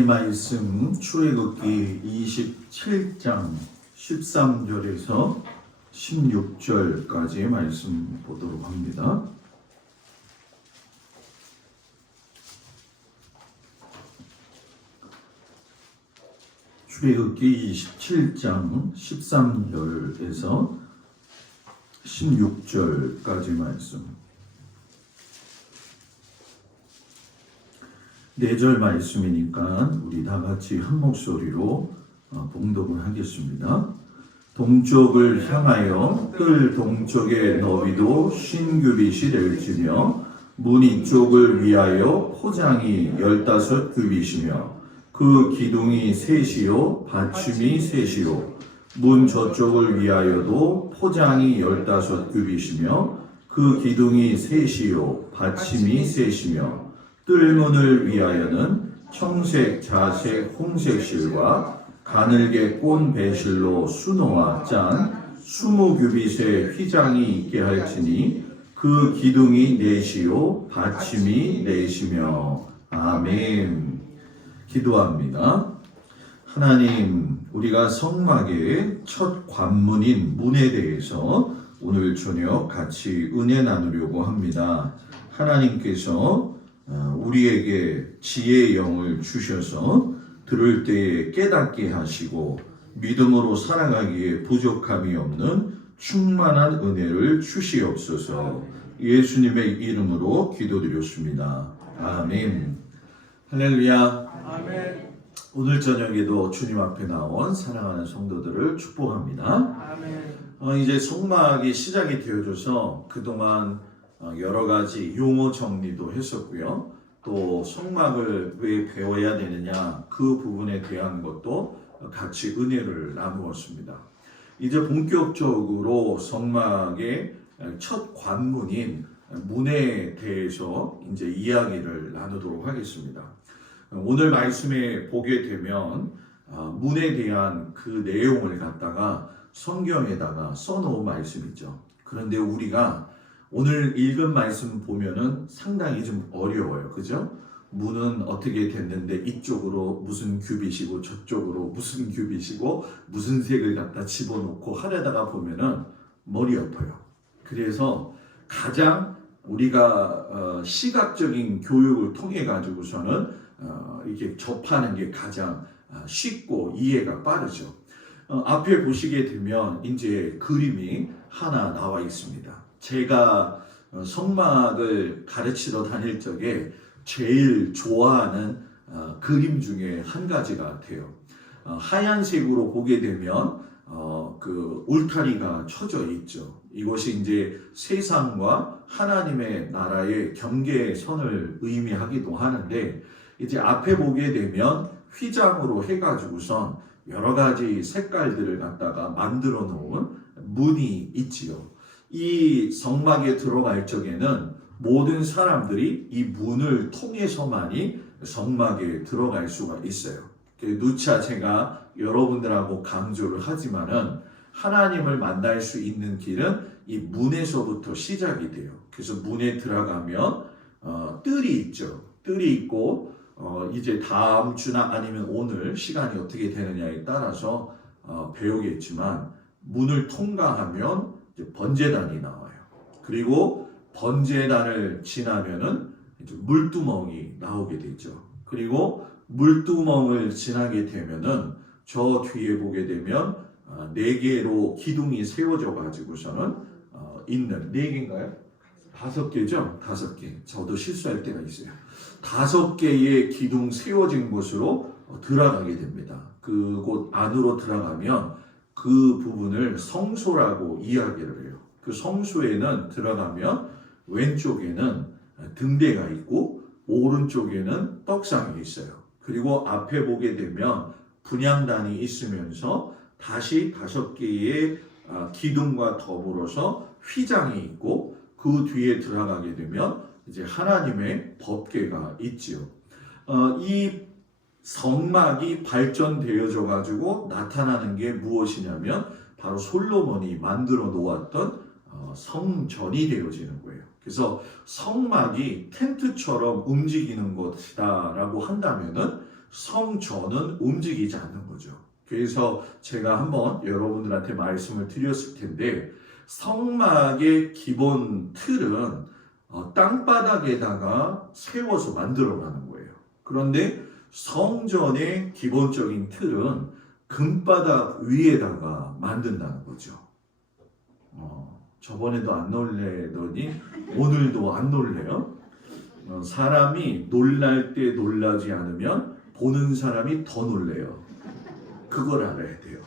이 말씀 출애굽기 27장 13절에서 16절까지의 말씀 보도록 합니다. 출애굽기 27장 13절에서 16절까지 말씀. 4절 말씀이니까 우리 다 같이 한 목소리로 봉독을 하겠습니다. 동쪽을 향하여 뜰 동쪽의 너비도 50규빗이 될지며 문 이쪽을 위하여 포장이 15규빗이며 그 기둥이 셋이요 받침이 셋이요 문 저쪽을 위하여도 포장이 15규빗이며 그 기둥이 셋이요 받침이 셋이며 뜰문을 위하여는 청색, 자색, 홍색 실과 가늘게 꼰 배실로 수놓아 짠 20규빗의 휘장이 있게 할지니 그 기둥이 넷이요 받침이 넷이며. 아멘. 기도합니다. 하나님, 우리가 성막의 첫 관문인 문에 대해서 오늘 저녁 같이 은혜 나누려고 합니다. 하나님께서 우리에게 지혜의 영을 주셔서 들을 때에 깨닫게 하시고 믿음으로 살아가기에 부족함이 없는 충만한 은혜를 주시옵소서. 예수님의 이름으로 기도드렸습니다. 아멘. 할렐루야. 아멘. 오늘 저녁에도 주님 앞에 나온 사랑하는 성도들을 축복합니다. 아멘. 이제 성막이 시작이 되어져서 그동안 여러 가지 용어 정리도 했었고요. 또 성막을 왜 배워야 되느냐 그 부분에 대한 것도 같이 은혜를 나누었습니다. 이제 본격적으로 성막의 첫 관문인 문에 대해서 이제 이야기를 나누도록 하겠습니다. 오늘 말씀에 보게 되면 문에 대한 그 내용을 갖다가 성경에다가 써놓은 말씀이죠. 그런데 우리가 오늘 읽은 말씀 보면은 상당히 좀 어려워요. 그죠? 문은 어떻게 됐는데 이쪽으로 무슨 규빗이고 저쪽으로 무슨 규빗이고 무슨 색을 갖다 집어넣고 하려다가 보면은 머리 아파요. 그래서 가장 우리가 시각적인 교육을 통해 가지고서는 이렇게 접하는 게 가장 쉽고 이해가 빠르죠. 앞에 보시게 되면 이제 그림이 하나 나와 있습니다. 제가 성막을 가르치러 다닐 적에 제일 좋아하는 그림 중에 한 가지가 돼요. 하얀색으로 보게 되면 그 울타리가 쳐져 있죠. 이것이 이제 세상과 하나님의 나라의 경계선을 의미하기도 하는데 이제 앞에 보게 되면 휘장으로 해가지고선 여러 가지 색깔들을 갖다가 만들어 놓은 문이 있지요. 이 성막에 들어갈 적에는 모든 사람들이 이 문을 통해서만이 성막에 들어갈 수가 있어요. 누차 제가 여러분들하고 강조를 하지만은 하나님을 만날 수 있는 길은 이 문에서부터 시작이 돼요. 그래서 문에 들어가면 뜰이 있죠. 뜰이 있고 이제 다음 주나 아니면 오늘 시간이 어떻게 되느냐에 따라서 배우겠지만 문을 통과하면 이제 번제단이 나와요. 그리고 번제단을 지나면은 이제 물두멍이 나오게 되죠. 그리고 물두멍을 지나게 되면은 저 뒤에 보게 되면 4개로 기둥이 세워져 가지고서는 있는 4개인가요? 5개죠? 5개. 저도 실수할 때가 있어요. 5개의 기둥 세워진 곳으로 들어가게 됩니다. 그곳 안으로 들어가면 그 부분을 성소라고 이야기를 해요. 그 성소에는 들어가면 왼쪽에는 등대가 있고 오른쪽에는 떡상이 있어요. 그리고 앞에 보게 되면 분향단이 있으면서 다시 5개의 기둥과 더불어서 휘장이 있고 그 뒤에 들어가게 되면 이제 하나님의 법궤가 있지요. 이 성막이 발전되어져 가지고 나타나는 게 무엇이냐면 바로 솔로몬이 만들어 놓았던 성전이 되어지는 거예요. 그래서 성막이 텐트처럼 움직이는 것이다라고 한다면은 성전은 움직이지 않는 거죠. 그래서 제가 한번 여러분들한테 말씀을 드렸을 텐데 성막의 기본 틀은 땅바닥에다가 세워서 만들어가는 거예요. 그런데 성전의 기본적인 틀은 금바닥 위에다가 만든다는 거죠. 저번에도 안 놀래더니 오늘도 안 놀래요. 사람이 놀랄 때 놀라지 않으면 보는 사람이 더 놀래요. 그걸 알아야 돼요.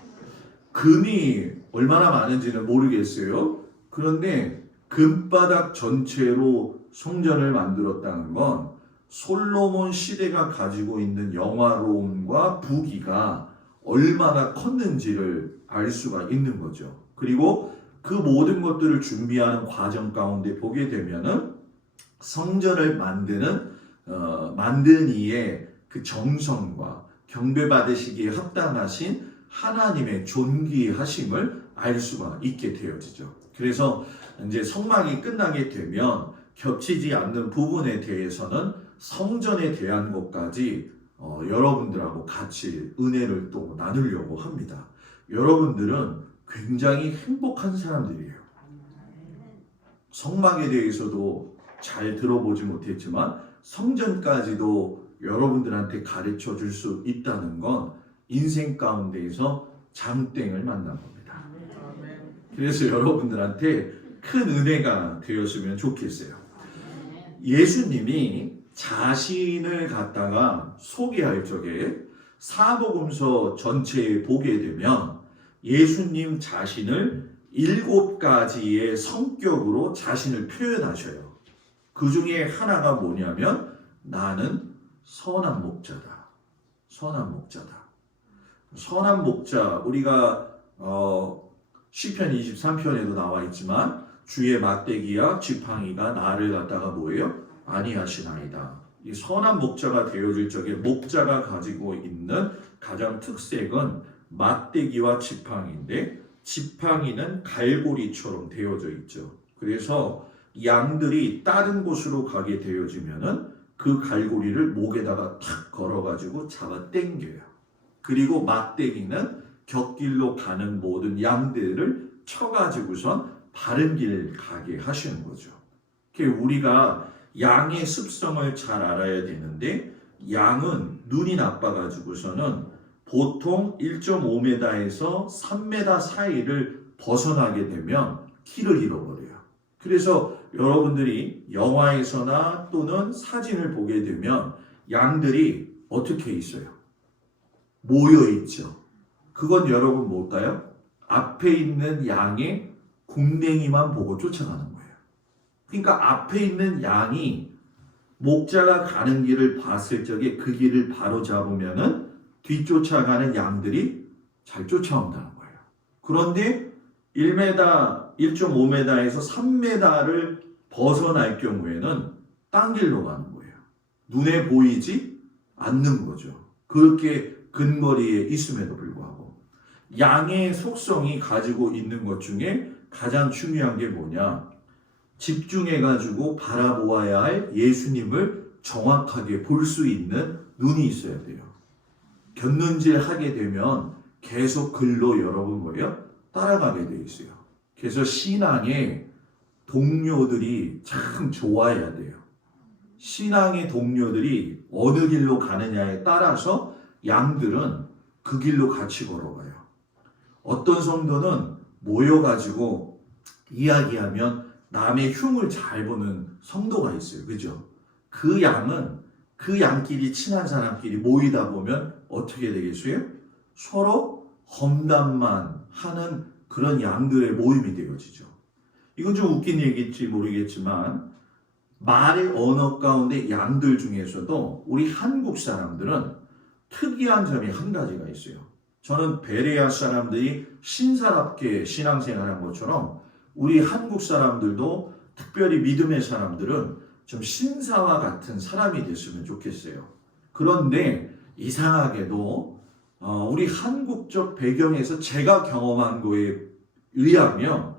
금이 얼마나 많은지는 모르겠어요. 그런데 금바닥 전체로 성전을 만들었다는 건 솔로몬 시대가 가지고 있는 영화로움과 부귀가 얼마나 컸는지를 알 수가 있는 거죠. 그리고 그 모든 것들을 준비하는 과정 가운데 보게 되면은 성전을 만든 이의 그 정성과 경배받으시기에 합당하신 하나님의 존귀하심을 알 수가 있게 되어지죠. 그래서 이제 성막이 끝나게 되면 겹치지 않는 부분에 대해서는 성전에 대한 것까지 여러분들하고 같이 은혜를 또 나누려고 합니다. 여러분들은 굉장히 행복한 사람들이에요. 성막에 대해서도 잘 들어보지 못했지만 성전까지도 여러분들한테 가르쳐 줄 수 있다는 건 인생 가운데에서 장땡을 만난 겁니다. 그래서 여러분들한테 큰 은혜가 되었으면 좋겠어요. 예수님이 자신을 갖다가 소개할 적에 사복음서 전체에 보게 되면 예수님 자신을 7가지의 성격으로 자신을 표현하셔요. 그 중에 하나가 뭐냐면 나는 선한 목자다. 선한 목자다. 선한 목자, 우리가 시편 23편에도 나와 있지만 주의 막대기와 지팡이가 나를 갖다가 뭐예요? 안위하시나이다. 이 선한 목자가 되어질 적에 목자가 가지고 있는 가장 특색은 막대기와 지팡이인데 지팡이는 갈고리처럼 되어져 있죠. 그래서 양들이 다른 곳으로 가게 되어지면은 그 갈고리를 목에다가 탁 걸어가지고 잡아 당겨요. 그리고 막대기는 곁길로 가는 모든 양들을 쳐가지고선 바른 길 가게 하시는 거죠. 우리가 양의 습성을 잘 알아야 되는데 양은 눈이 나빠가지고서는 보통 1.5m에서 3m 사이를 벗어나게 되면 길을 잃어버려요. 그래서 여러분들이 영화에서나 또는 사진을 보게 되면 양들이 어떻게 있어요? 모여 있죠. 그건 여러분 뭘까요? 앞에 있는 양의 궁뎅이만 보고 쫓아가는 거예요. 그러니까 앞에 있는 양이 목자가 가는 길을 봤을 적에 그 길을 바로 잡으면은 뒤쫓아가는 양들이 잘 쫓아온다는 거예요. 그런데 1m, 1.5m에서 3m를 벗어날 경우에는 딴 길로 가는 거예요. 눈에 보이지 않는 거죠. 그렇게 근거리에 있음에도 불구하고 양의 속성이 가지고 있는 것 중에 가장 중요한 게 뭐냐? 집중해가지고 바라보아야 할 예수님을 정확하게 볼 수 있는 눈이 있어야 돼요. 곁눈질 하게 되면 계속 글로 여러분 뭐예요? 따라가게 돼 있어요. 그래서 신앙의 동료들이 참 좋아야 돼요. 신앙의 동료들이 어느 길로 가느냐에 따라서 양들은 그 길로 같이 걸어가요. 어떤 성도는 모여가지고 이야기하면 남의 흉을 잘 보는 성도가 있어요. 그죠? 그 양은 그 양끼리 친한 사람끼리 모이다 보면 어떻게 되겠어요? 서로 험담만 하는 그런 양들의 모임이 되어지죠. 이건 좀 웃긴 얘기일지 모르겠지만 말의 언어 가운데 양들 중에서도 우리 한국 사람들은 특이한 점이 한 가지가 있어요. 저는 베레아 사람들이 신사답게 신앙생활한 것처럼 우리 한국 사람들도 특별히 믿음의 사람들은 좀 신사와 같은 사람이 됐으면 좋겠어요. 그런데 이상하게도 우리 한국적 배경에서 제가 경험한 거에 의하면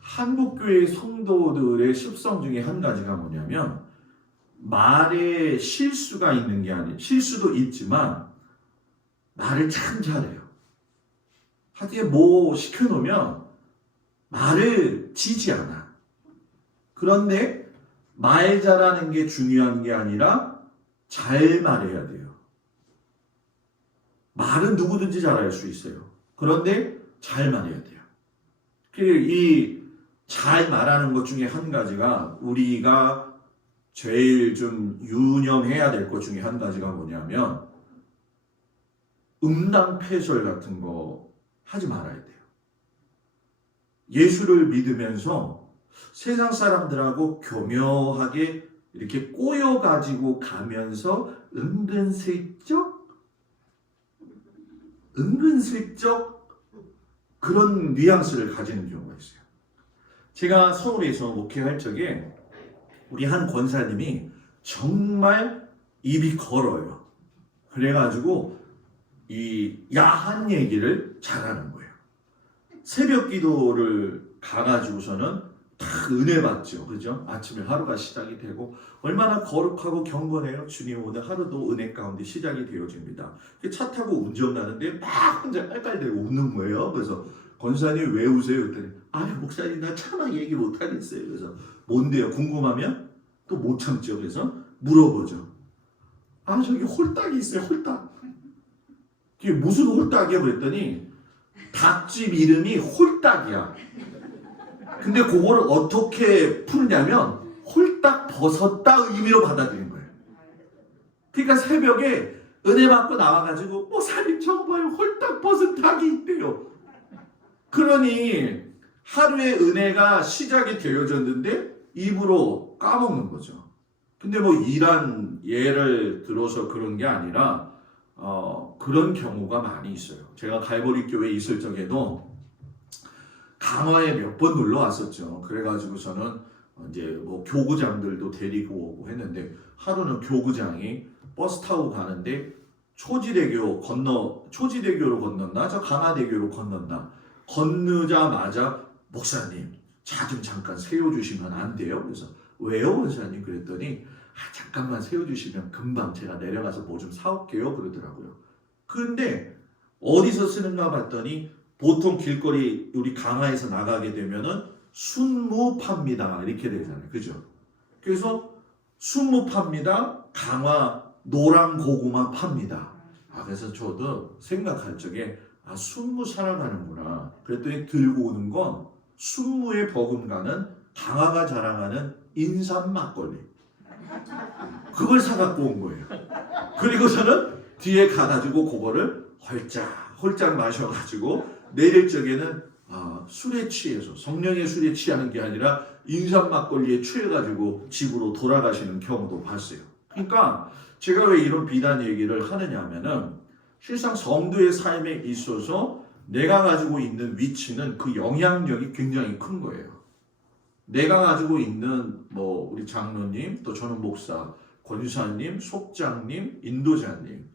한국교회 성도들의 습성 중에 한 가지가 뭐냐면 말에 실수가 있는 게 아니에요. 실수도 있지만 말을 참 잘해요. 하기에 뭐 시켜놓으면 말을 지지 않아. 그런데 말 잘하는 게 중요한 게 아니라 잘 말해야 돼요. 말은 누구든지 잘할 수 있어요. 그런데 잘 말해야 돼요. 이 잘 말하는 것 중에 한 가지가 우리가 제일 좀 유념해야 될 것 중에 한 가지가 뭐냐면 음란패설 같은 거 하지 말아야 돼요. 예수를 믿으면서 세상 사람들하고 교묘하게 이렇게 꼬여가지고 가면서 은근슬쩍 그런 뉘앙스를 가지는 경우가 있어요. 제가 서울에서 목회할 적에 우리 한 권사님이 정말 입이 걸어요. 그래가지고 이 야한 얘기를 잘하는 거예요. 새벽 기도를 가가지고서는 다 은혜 받죠. 그죠? 아침에 하루가 시작이 되고 얼마나 거룩하고 경건해요. 주님 오늘 하루도 은혜 가운데 시작이 되어집니다. 차 타고 운전 가는데 막 혼자 깔깔대고 웃는 거예요. 그래서 권사님 왜 우세요? 그랬더니 아유 목사님 나 차마 얘기 못하겠어요. 그래서 뭔데요? 궁금하면 또 못 참죠. 그래서 물어보죠. 아 저기 홀딱이 있어요. 홀딱. 그게 무슨 홀딱이야? 그랬더니 닭집 이름이 홀딱이야. 근데 그거를 어떻게 풀냐면 홀딱 벗었다 의미로 받아들인 거예요. 그러니까 새벽에 은혜 받고 나와가지고 목사님 정말 홀딱 벗은 닭이 있대요. 그러니 하루의 은혜가 시작이 되어졌는데 입으로 까먹는 거죠. 근데 뭐 일한 예를 들어서 그런 게 아니라 그런 경우가 많이 있어요. 제가 갈보리 교회에 있을 적에도 강화에 몇 번 놀러 왔었죠. 그래가지고 저는 이제 뭐 교구장들도 데리고 오고 했는데 하루는 교구장이 버스 타고 가는데 초지대교로 건넜나? 저 강화대교로 건넜나? 건너자마자 목사님 차 좀 잠깐 세워주시면 안 돼요? 그래서 왜요 목사님? 그랬더니 잠깐만 세워주시면 금방 제가 내려가서 뭐 좀 사올게요 그러더라고요. 근데 어디서 쓰는가 봤더니 보통 길거리 우리 강화에서 나가게 되면은 순무 팝니다 이렇게 되잖아요. 그죠? 그래서 순무 팝니다. 강화 노랑 고구마 팝니다. 그래서 저도 생각할 적에 순무 살아가는구나. 그랬더니 들고 오는 건 순무에 버금가는 강화가 자랑하는 인삼 막걸리. 그걸 사갖고 온 거예요. 그리고 저는 뒤에 가가지고 그거를 홀짝 마셔가지고 내릴 적에는 술에 취해서 성령의 술에 취하는 게 아니라 인삼 막걸리에 취해가지고 집으로 돌아가시는 경우도 봤어요. 그러니까 제가 왜 이런 비단 얘기를 하느냐 하면은 실상 성도의 삶에 있어서 내가 가지고 있는 위치는 그 영향력이 굉장히 큰 거예요. 내가 가지고 있는 뭐 우리 장로님, 또 저는 목사, 권유사님, 속장님, 인도자님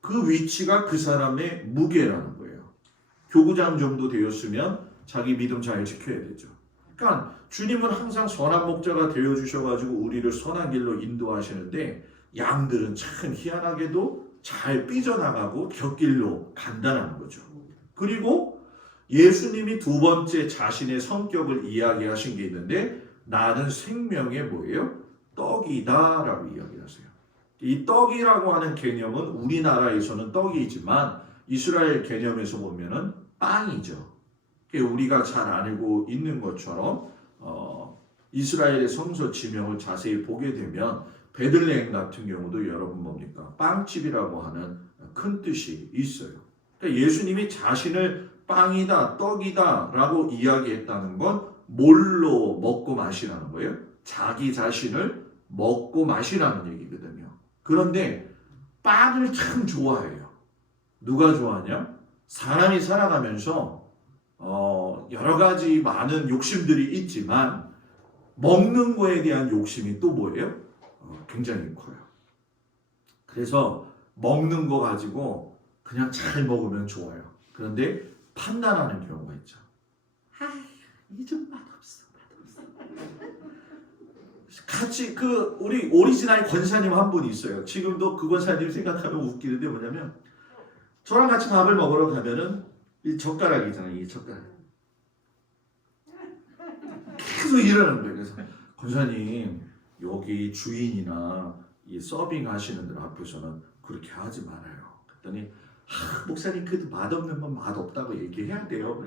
그 위치가 그 사람의 무게라는 거예요. 교구장 정도 되었으면 자기 믿음 잘 지켜야 되죠. 그러니까 주님은 항상 선한 목자가 되어주셔가지고 우리를 선한 길로 인도하시는데 양들은 참 희한하게도 잘 삐져나가고 곁길로 간다는 거죠. 그리고 예수님이 두 번째 자신의 성격을 이야기하신 게 있는데 나는 생명의 뭐예요? 떡이다 라고 이야기하세요. 이 떡이라고 하는 개념은 우리나라에서는 떡이지만 이스라엘 개념에서 보면은 빵이죠. 우리가 잘 알고 있는 것처럼 이스라엘의 성서 지명을 자세히 보게 되면 베들레헴 같은 경우도 여러분 뭡니까? 빵집이라고 하는 큰 뜻이 있어요. 그러니까 예수님이 자신을 빵이다, 떡이다 라고 이야기했다는 건 뭘로 먹고 마시라는 거예요? 자기 자신을 먹고 마시라는 얘기거든요. 그런데 빵을 참 좋아해요. 누가 좋아하냐? 사람이 살아가면서 여러 가지 많은 욕심들이 있지만 먹는 거에 대한 욕심이 또 뭐예요? 굉장히 커요. 그래서 먹는 거 가지고 그냥 잘 먹으면 좋아요. 그런데 판단하는 경우가 있죠. 이 좀 맛없어. 같이 우리 오리지널 권사님 한 분이 있어요. 지금도 그 권사님 생각하면 웃기는데 뭐냐면 저랑 같이 밥을 먹으러 가면은 이 젓가락이잖아요. 이 젓가락 계속 이러는 거예요. 그래서 권사님 여기 주인이나 이 서빙 하시는 분 앞에서는 그렇게 하지 말아요. 그랬더니 목사님 그래도 맛없는 건 맛없다고 얘기해야 돼요.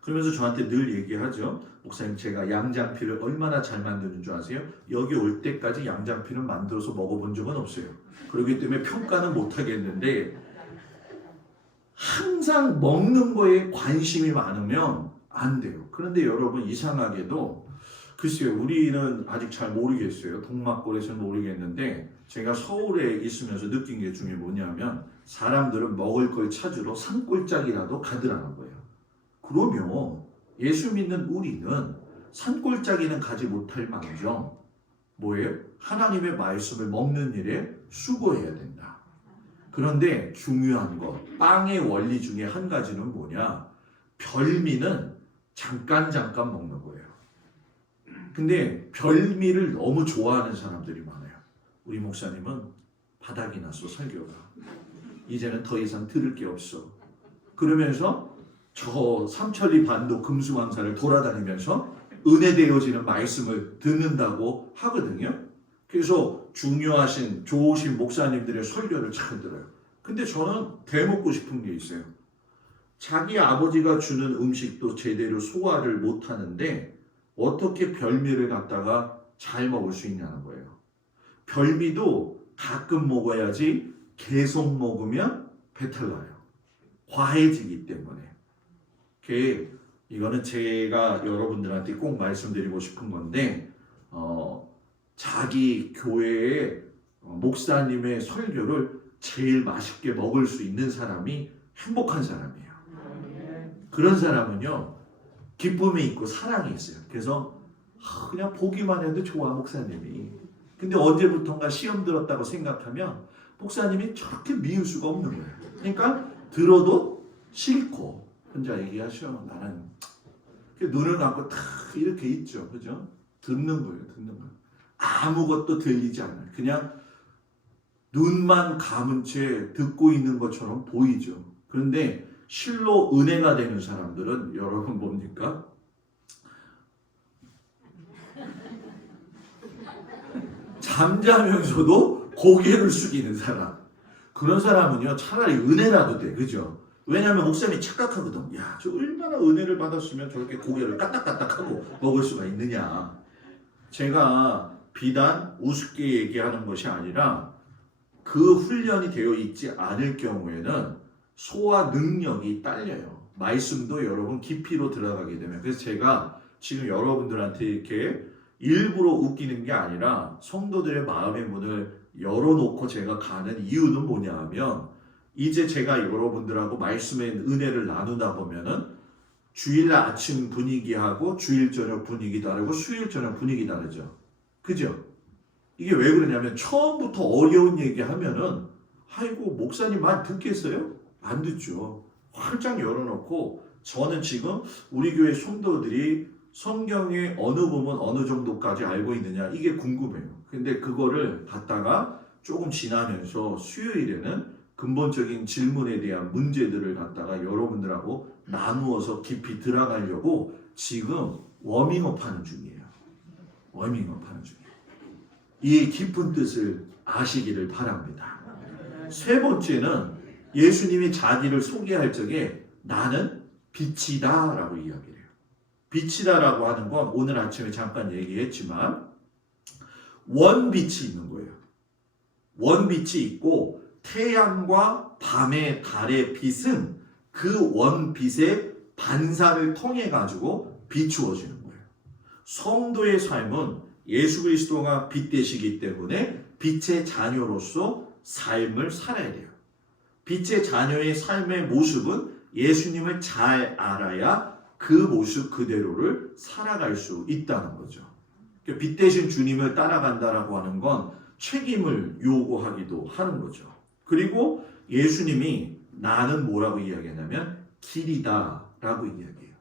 그러면서 저한테 늘 얘기하죠. 목사님 제가 양장피를 얼마나 잘 만드는 줄 아세요? 여기 올 때까지 양장피를 만들어서 먹어본 적은 없어요. 그렇기 때문에 평가는 못 하겠는데 항상 먹는 거에 관심이 많으면 안 돼요. 그런데 여러분 이상하게도 글쎄요, 우리는 아직 잘 모르겠어요. 동막골에서는 모르겠는데 제가 서울에 있으면서 느낀 게 중에 뭐냐면 사람들은 먹을 걸 찾으러 산골짜기라도 가더라는 거예요. 그러면 예수 믿는 우리는 산골짜기는 가지 못할 망정 뭐예요? 하나님의 말씀을 먹는 일에 수고해야 된다. 그런데 중요한 것, 빵의 원리 중에 한 가지는 뭐냐? 별미는 잠깐 먹는 거예요. 근데 별미를 너무 좋아하는 사람들이 많아요. 우리 목사님은 바닥이 났어 설교가. 이제는 더 이상 들을 게 없어. 그러면서 저 삼천리 반도 금수강사를 돌아다니면서 은혜되어지는 말씀을 듣는다고 하거든요. 그래서 중요하신 좋으신 목사님들의 설교를 잘 들어요. 근데 저는 되묻고 싶은 게 있어요. 자기 아버지가 주는 음식도 제대로 소화를 못하는데 어떻게 별미를 갖다가 잘 먹을 수 있냐는 거예요. 별미도 가끔 먹어야지 계속 먹으면 배탈 나요. 과해지기 때문에. 이거는 제가 여러분들한테 꼭 말씀드리고 싶은 건데 자기 교회의 목사님의 설교를 제일 맛있게 먹을 수 있는 사람이 행복한 사람이에요. 그런 사람은요 기쁨이 있고 사랑이 있어요. 그래서 그냥 보기만 해도 좋아 목사님이. 근데 언제부턴가 시험 들었다고 생각하면 목사님이 저렇게 미울 수가 없는 거예요. 그러니까 들어도 싫고 혼자 얘기하셔. 나는 눈을 감고 탁 이렇게 있죠. 그죠? 듣는 거예요. 아무것도 들리지 않아요. 그냥 눈만 감은 채 듣고 있는 것처럼 보이죠. 그런데 실로 은혜가 되는 사람들은 여러분 뭡니까? 잠자면서도 고개를 숙이는 사람. 그런 사람은요 차라리 은혜라도 돼. 그죠? 왜냐하면 목사님이 착각하거든. 야, 저 얼마나 은혜를 받았으면 저렇게 고개를 까딱까딱하고 먹을 수가 있느냐. 제가 비단 우습게 얘기하는 것이 아니라 그 훈련이 되어 있지 않을 경우에는 소화 능력이 딸려요. 말씀도 여러분 깊이로 들어가게 되면. 그래서 제가 지금 여러분들한테 이렇게 일부러 웃기는 게 아니라 성도들의 마음의 문을 열어놓고 제가 가는 이유는 뭐냐 하면 이제 제가 여러분들하고 말씀의 은혜를 나누다 보면은 주일날 아침 분위기하고 주일 저녁 분위기 다르고 수요일 저녁 분위기 다르죠. 그죠? 이게 왜 그러냐면 처음부터 어려운 얘기 하면은 아이고 목사님 말 듣겠어요? 안 듣죠. 활짝 열어놓고 저는 지금 우리 교회 성도들이 성경의 어느 부분 어느 정도까지 알고 있느냐 이게 궁금해요. 근데 그거를 갖다가 조금 지나면서 수요일에는 근본적인 질문에 대한 문제들을 갖다가 여러분들하고 나누어서 깊이 들어가려고 지금 워밍업 하는 중이에요. 이 깊은 뜻을 아시기를 바랍니다. 세 번째는 예수님이 자기를 소개할 적에 나는 빛이다 라고 이야기를 해요. 빛이다 라고 하는 건 오늘 아침에 잠깐 얘기했지만 원빛이 있는 거예요. 원빛이 있고 태양과 밤의 달의 빛은 그 원빛의 반사를 통해 가지고 비추어지는 거예요. 성도의 삶은 예수 그리스도가 빛 되시기 때문에 빛의 자녀로서 삶을 살아야 돼요. 빛의 자녀의 삶의 모습은 예수님을 잘 알아야 그 모습 그대로를 살아갈 수 있다는 거죠. 빛 되신 주님을 따라간다라고 하는 건 책임을 요구하기도 하는 거죠. 그리고 예수님이 나는 뭐라고 이야기하냐면 길이다 라고 이야기해요.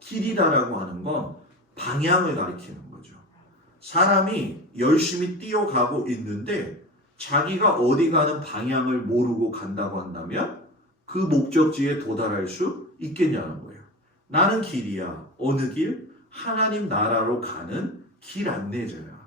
길이다라고 하는 건 방향을 가리키는 거죠. 사람이 열심히 뛰어가고 있는데 자기가 어디 가는 방향을 모르고 간다고 한다면 그 목적지에 도달할 수 있겠냐는 거예요. 나는 길이야. 어느 길? 하나님 나라로 가는 길 안내자야.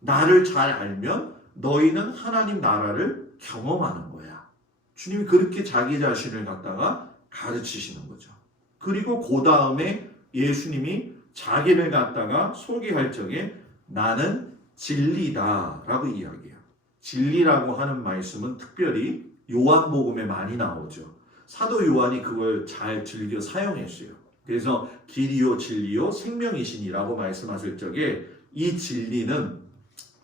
나를 잘 알면 너희는 하나님 나라를 경험하는 거야. 주님이 그렇게 자기 자신을 갖다가 가르치시는 거죠. 그리고 그 다음에 예수님이 자기를 갖다가 소개할 적에 나는 진리다라고 이야기해요. 진리라고 하는 말씀은 특별히 요한복음에 많이 나오죠. 사도 요한이 그걸 잘 즐겨 사용했어요. 그래서 길이요 진리요 생명이시니라고 말씀하실 적에 이 진리는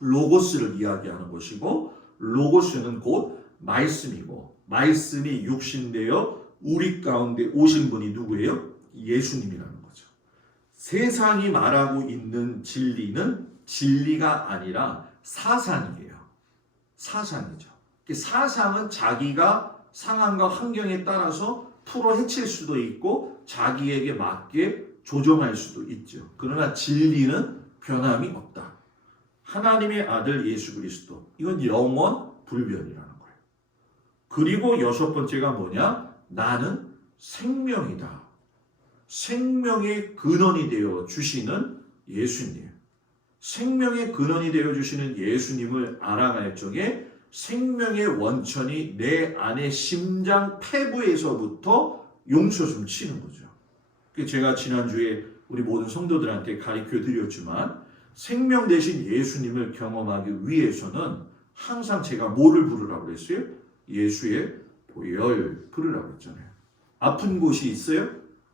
로고스를 이야기하는 것이고 로고스는 곧 말씀이고 말씀이 육신되어 우리 가운데 오신 분이 누구예요? 예수님이라는 거죠. 세상이 말하고 있는 진리는 진리가 아니라 사상이에요. 사상이죠. 사상은 자기가 상황과 환경에 따라서 풀어 헤칠 수도 있고 자기에게 맞게 조정할 수도 있죠. 그러나 진리는 변함이 없다. 하나님의 아들 예수 그리스도, 이건 영원 불변이라는 거예요. 그리고 여섯 번째가 뭐냐? 나는 생명이다. 생명의 근원이 되어 주시는 예수님. 생명의 근원이 되어 주시는 예수님을 알아갈 적에 생명의 원천이 내 안의 심장 폐부에서부터 용솟음 치는 거죠. 제가 지난주에 우리 모든 성도들한테 가르쳐 드렸지만 생명 대신 예수님을 경험하기 위해서는 항상 제가 뭐를 부르라고 그랬어요? 예수의 보혈 부르라고 했잖아요. 아픈 곳이 있어요?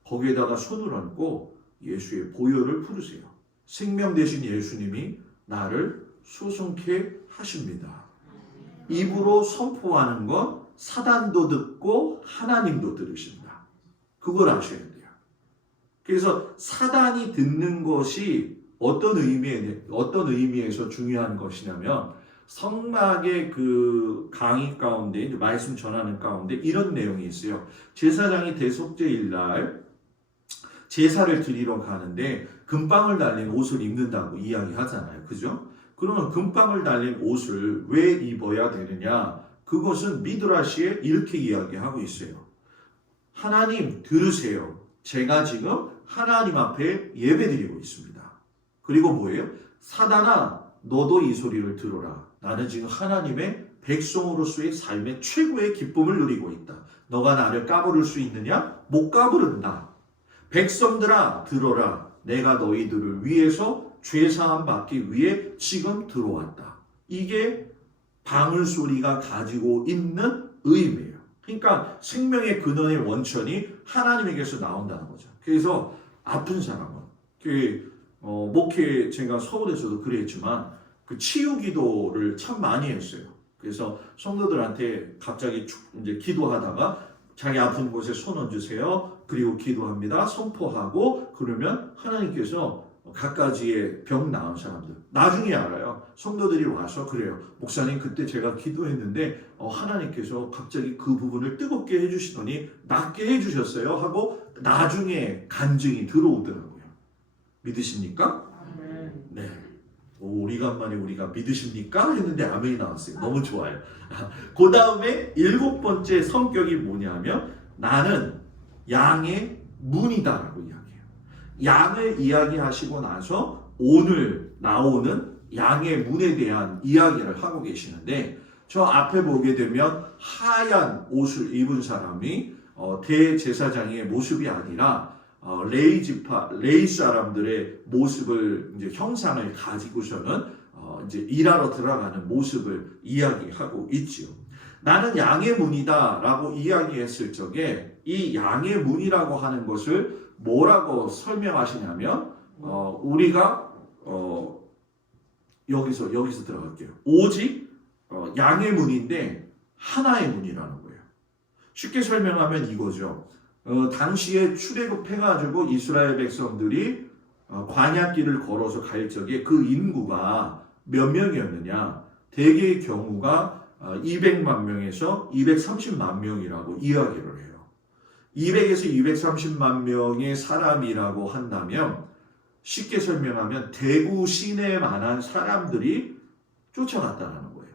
거기에다가 손을 얹고 예수의 보혈을 부르세요. 생명 대신 예수님이 나를 소송케 하십니다. 입으로 선포하는 건 사단도 듣고 하나님도 들으신다. 그걸 아셔야 돼요. 그래서 사단이 듣는 것이 어떤 의미에서 중요한 것이냐면 성막의 그 강의 가운데 말씀 전하는 가운데 이런 내용이 있어요. 제사장이 대속죄일 날 제사를 드리러 가는데 금방울 달린 옷을 입는다고 이야기하잖아요. 그죠? 그러면 금방울 달린 옷을 왜 입어야 되느냐? 그것은 미드라시에 이렇게 이야기하고 있어요. 하나님 들으세요. 제가 지금 하나님 앞에 예배드리고 있습니다. 그리고 뭐예요? 사단아 너도 이 소리를 들어라. 나는 지금 하나님의 백성으로서의 삶의 최고의 기쁨을 누리고 있다. 너가 나를 까부를 수 있느냐? 못 까부른다. 백성들아 들어라. 내가 너희들을 위해서 죄사함 받기 위해 지금 들어왔다. 이게 방울 소리가 가지고 있는 의미예요. 그러니까 생명의 근원의 원천이 하나님에게서 나온다는 거죠. 그래서 아픈 사람은 목회 제가 서울에서도 그랬지만 그 치유 기도를 참 많이 했어요. 그래서 성도들한테 갑자기 이제 기도하다가 자기 아픈 곳에 손 얹으세요. 그리고 기도합니다. 선포하고 그러면 하나님께서 갖가지의 병 나은 사람들 나중에 알아요. 성도들이 와서 그래요. 목사님 그때 제가 기도했는데 하나님께서 갑자기 그 부분을 뜨겁게 해주시더니 낫게 해주셨어요 하고 나중에 간증이 들어오더라고요. 믿으십니까? 네. 오리간만에 우리가 믿으십니까? 했는데 아멘이 나왔어요. 너무 좋아요. 그 다음에 일곱 번째 성격이 뭐냐면 나는 양의 문이다라고 이야기해요. 양을 이야기하시고 나서 오늘 나오는 양의 문에 대한 이야기를 하고 계시는데 저 앞에 보게 되면 하얀 옷을 입은 사람이 대제사장의 모습이 아니라 레이 사람들의 모습을 이제 형상을 가지고서는 이제 일하러 들어가는 모습을 이야기하고 있지요. 나는 양의 문이다라고 이야기했을 적에 이 양의 문이라고 하는 것을 뭐라고 설명하시냐면 우리가 여기서 들어갈게요. 오직 양의 문인데 하나의 문이라는 거예요. 쉽게 설명하면 이거죠. 당시에 출애굽해가지고 이스라엘 백성들이 광야길을 걸어서 갈 적에 그 인구가 몇 명이었느냐? 대개의 경우가 200만 명에서 230만 명이라고 이야기를 해요. 200에서 230만 명의 사람이라고 한다면 쉽게 설명하면 대구 시내만한 사람들이 쫓아갔다는 거예요.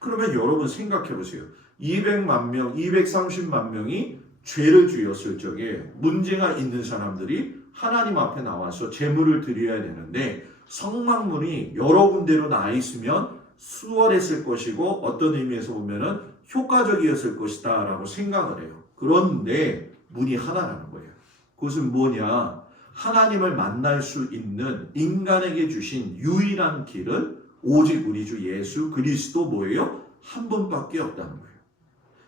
그러면 여러분 생각해 보세요. 200만 명, 230만 명이 죄를 지었을 적에 문제가 있는 사람들이 하나님 앞에 나와서 제물을 드려야 되는데 성막문이 여러 군데로 나 있으면 수월했을 것이고 어떤 의미에서 보면은 효과적이었을 것이다 라고 생각을 해요. 그런데 문이 하나라는 거예요. 그것은 뭐냐? 하나님을 만날 수 있는 인간에게 주신 유일한 길은 오직 우리 주 예수 그리스도 뭐예요? 한 분밖에 없다는 거예요.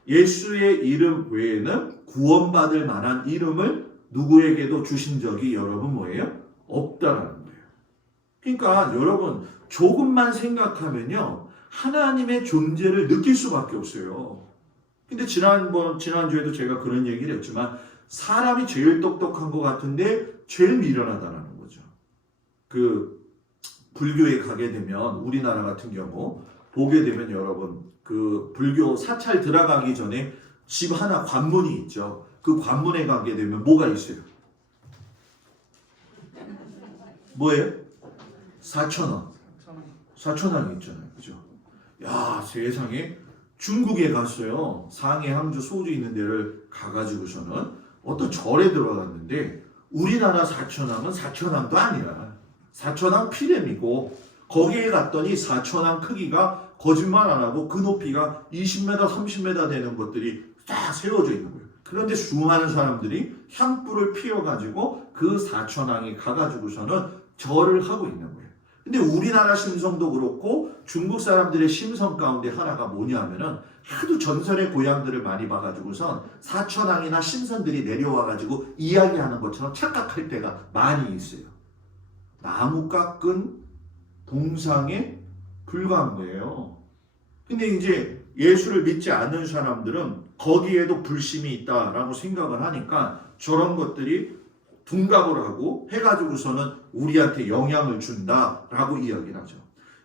예수의 이름 외에는 구원받을 만한 이름을 누구에게도 주신 적이 여러분 뭐예요? 없다라는 거예요. 그러니까 여러분 조금만 생각하면요. 하나님의 존재를 느낄 수밖에 없어요. 근데 지난주에도 제가 그런 얘기를 했지만 사람이 제일 똑똑한 것 같은데 제일 미련하다라는 거죠. 그 불교에 가게 되면 우리나라 같은 경우 보게 되면 여러분 그 불교 사찰 들어가기 전에 집 하나 관문이 있죠. 그 관문에 가게 되면 뭐가 있어요? 뭐예요? 4,000원. 4,000원이 있잖아요. 그죠? 야, 세상에 중국에 갔어요. 상해, 항주, 소주 있는 데를 가가지고서는 어떤 절에 들어갔는데 우리나라 4,000원은 4,000원도 아니라 4,000원 피렘이고 거기에 갔더니 4,000원 크기가 거짓말 안 하고 그 높이가 20m, 30m 되는 것들이 딱 세워져 있는 거예요. 그런데 수많은 사람들이 향불을 피워가지고 그 4,000원에 가가지고서는 절을 하고 있는 거예요. 근데 우리나라 심성도 그렇고 중국 사람들의 심성 가운데 하나가 뭐냐면은 하도 전설의 고향들을 많이 봐가지고선 사천왕이나 신선들이 내려와가지고 이야기하는 것처럼 착각할 때가 많이 있어요. 나무 깎은 동상에 불과한 거예요. 근데 이제 예수를 믿지 않는 사람들은 거기에도 불심이 있다라고 생각을 하니까 저런 것들이 둔갑을 하고 해가지고서는 우리한테 영향을 준다라고 이야기를 하죠.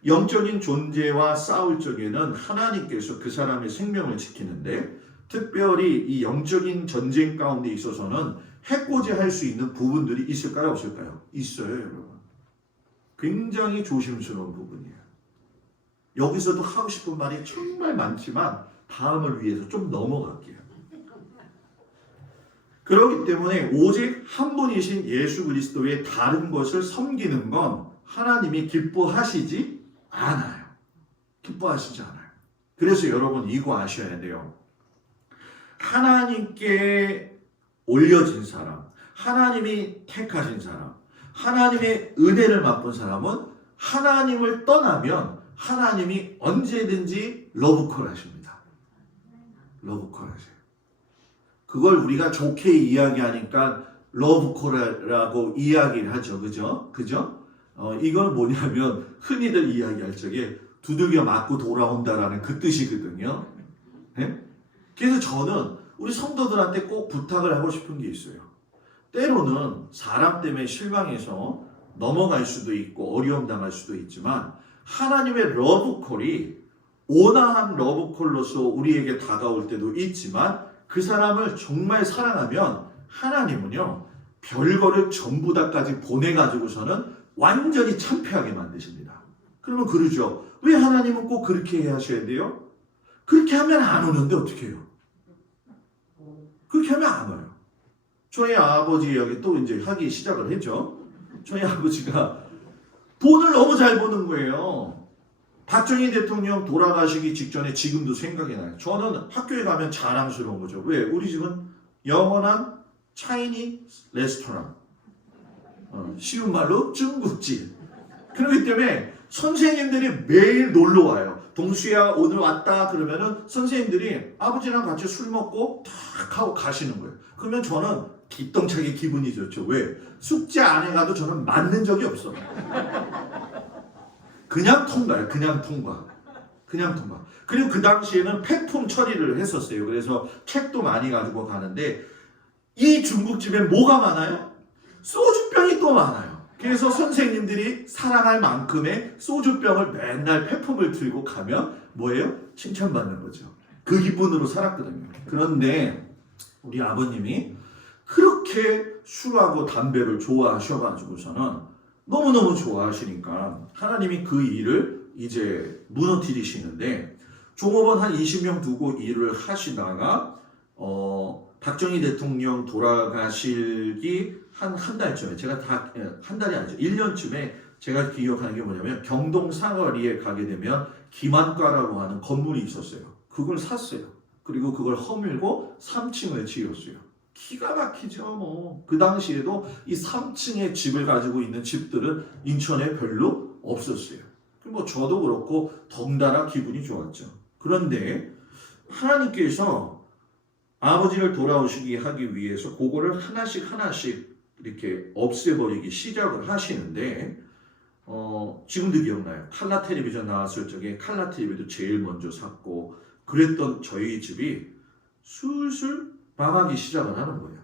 영적인 존재와 싸울 적에는 하나님께서 그 사람의 생명을 지키는데 특별히 이 영적인 전쟁 가운데 있어서는 해코지할 수 있는 부분들이 있을까요? 없을까요? 있어요, 여러분. 굉장히 조심스러운 부분이에요. 여기서도 하고 싶은 말이 정말 많지만 다음을 위해서 좀 넘어갈게요. 그렇기 때문에 오직 한 분이신 예수 그리스도의 다른 것을 섬기는 건 하나님이 기뻐하시지 않아요. 기뻐하시지 않아요. 그래서 여러분 이거 아셔야 돼요. 하나님께 올려진 사람, 하나님이 택하신 사람, 하나님의 은혜를 맛본 사람은 하나님을 떠나면 하나님이 언제든지 러브콜 하십니다. 러브콜 하세요. 그걸 우리가 좋게 이야기하니까 러브콜이라고 이야기를 하죠. 그죠? 이건 뭐냐면 흔히들 이야기할 적에 두들겨 맞고 돌아온다라는 그 뜻이거든요. 네? 그래서 저는 우리 성도들한테 꼭 부탁을 하고 싶은 게 있어요. 때로는 사람 때문에 실망해서 넘어갈 수도 있고 어려움 당할 수도 있지만 하나님의 러브콜이 온화한 러브콜로서 우리에게 다가올 때도 있지만 그 사람을 정말 사랑하면 하나님은요 별거를 전부 다까지 보내가지고서는 완전히 참패하게 만드십니다. 그러면 그러죠. 왜 하나님은 꼭 그렇게 해야 하셔야 돼요? 그렇게 하면 안 오는데 어떻게 해요? 그렇게 하면 안 와요. 저희 아버지 이야기 또 이제 하기 시작을 했죠. 저희 아버지가 돈을 너무 잘 버는 거예요. 박정희 대통령 돌아가시기 직전에 지금도 생각이 나요. 저는 학교에 가면 자랑스러운 거죠. 왜? 우리 집은 영원한 차이니 레스토랑. 쉬운 말로 중국집. 그렇기 때문에 선생님들이 매일 놀러 와요. 동수야 오늘 왔다 그러면은 선생님들이 아버지랑 같이 술 먹고 탁 하고 가시는 거예요. 그러면 저는 기똥차게 기분이 좋죠. 왜? 숙제 안 해가도 저는 맞는 적이 없어요. 그냥 통과요. 그냥 통과. 그리고 그 당시에는 폐품 처리를 했었어요. 그래서 책도 많이 가지고 가는데 이 중국집에 뭐가 많아요? 소주병이 또 많아요. 그래서 선생님들이 사랑할 만큼의 소주병을 맨날 폐품을 들고 가면 뭐예요? 칭찬받는 거죠. 그 기분으로 살았거든요. 그런데 우리 아버님이 그렇게 술하고 담배를 좋아하셔가지고서는 너무너무 좋아하시니까 하나님이 그 일을 이제 무너뜨리시는데 종업원 한 20명 두고 일을 하시다가 박정희 대통령 돌아가시기 한 달쯤에 제가 다 한 달이 아니죠. 1년쯤에 제가 기억하는 게 뭐냐면 경동 사거리에 가게 되면 기만과라고 하는 건물이 있었어요. 그걸 샀어요. 그리고 그걸 허물고 3층을 지었어요. 기가 막히죠. 뭐 그 당시에도 이 3층의 집을 가지고 있는 집들은 인천에 별로 없었어요. 뭐 저도 그렇고 덩달아 기분이 좋았죠. 그런데 하나님께서 아버지를 돌아오시게 하기 위해서 그거를 하나씩 이렇게 없애버리기 시작을 하시는데 지금도 기억나요. 칼라 텔레비전 나왔을 적에 칼라 텔레비도 제일 먼저 샀고 그랬던 저희 집이 술술 망하기 시작을 하는 거예요.